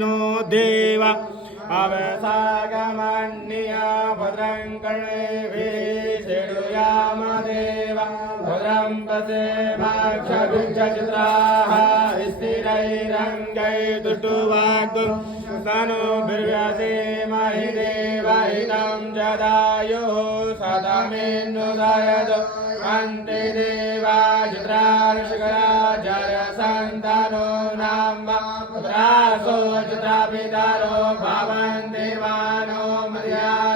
No देव अवसागमन्या भद्रं कर्णेभिः शृणुयाम देव भद्रं पश्येमाक्षभिर्यजत्राः स्थिरैरङ्गैर्दुष्टुवाग्गुं तनुभिर्व्यसेमहि देवहितं जदायुः सदमेन्नुदयतु अन्ते देवाजित्रार्षकरा जरसन्तानो नाम पुत्रासो चित्रापितारो भवन्ति मानो मर्यादिकान्तौ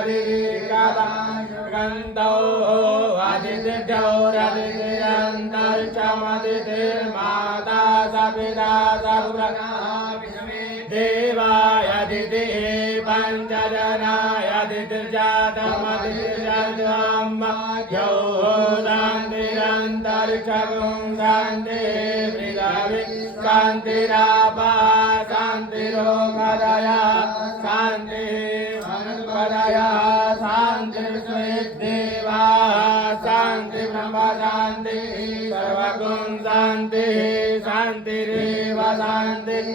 आदित्यौ रदितिरन्तरिक्षमदितिर्माता स पिता स देवाय दितिः पञ्चजनाय दितिर्जातमदितिर्जन्म यौ शान्तिरन्तरिक्षगुं शान्तिः पृथिवी शान्तिरापा शान्तिरोगदया शान्तिः अनुपदया शान्तिर्विश्वेदेवा शान्ति ब्रह्म शान्तिः सर्वगुं शान्तिः शान्तिरेव शान्तिः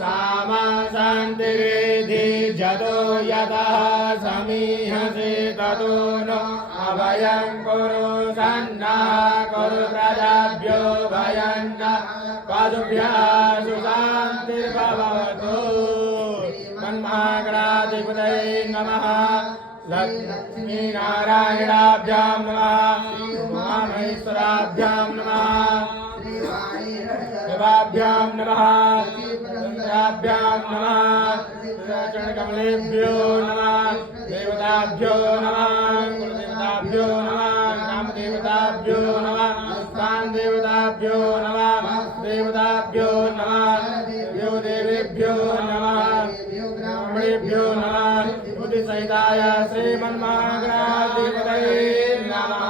सामा शान्तिरेधि जतो यतः समीहसे ततो नो अभयं कुरु सन्नः कुरु प्रजाभ्यो भयन्न पशुभ्यः सुशान्तिर्भवतु। मन्महागणाधिपतये नमः। लक्ष्मीनारायणाभ्यां नमः। उमामहेश्वराभ्यां नमः। देवाभ्यां नमः। चन्द्राभ्यां नमः। चरणकमलेभ्यो नमः। देवताभ्यो नमः। कुलदेवताभ्यो नमः। ग्रामदेवताभ्यो नमः। स्थानदेवताभ्यो नमः। देवताभ्यो नमः। देवेभ्यो नमः। ब्राह्मणेभ्यो नमः। बुद्धिसहिताय श्रीमन्महागणाधिपतये नमः।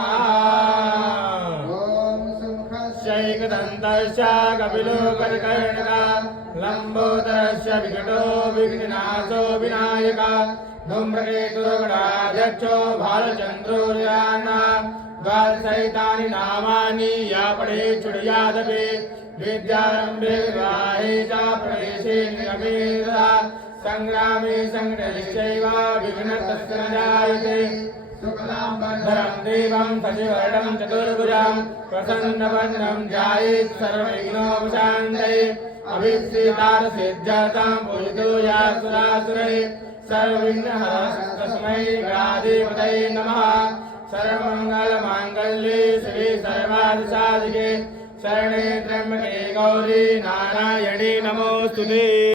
एकदन्तस्य कपिलो करकर्णकः लम्बोदरस्य विकटो विघ्ननाशो विनायकः धूम्रकेतुर्गणाध्यक्षो भालचन्द्रोर्यानः द्वादशैतानि नामानि या पठे चुडियादपि विद्यारम्भे विवाहे च प्रवेशे निगमे तथा सङ्ग्रामे सङ्ग्रहिश्चैव विघ्नस्तस्य न जायते। शुक्लाम्बरधरं देवं शशिवर्णं चतुर्भुजं प्रसन्नवदनं ध्यायेत् सर्वविघ्नोपशान्तये अभीप्सितार्थसिद्ध्यर्थं पूजितो यासुरासुरैः सर्वविघ्नहरस्तस्मै गणाधिपतये नमः। सर्वमङ्गलमाङ्गल्ये शिवे सर्वार्थसाधिके शरणे त्र्यम्बके गौरी नारायणे नमोऽस्तुते।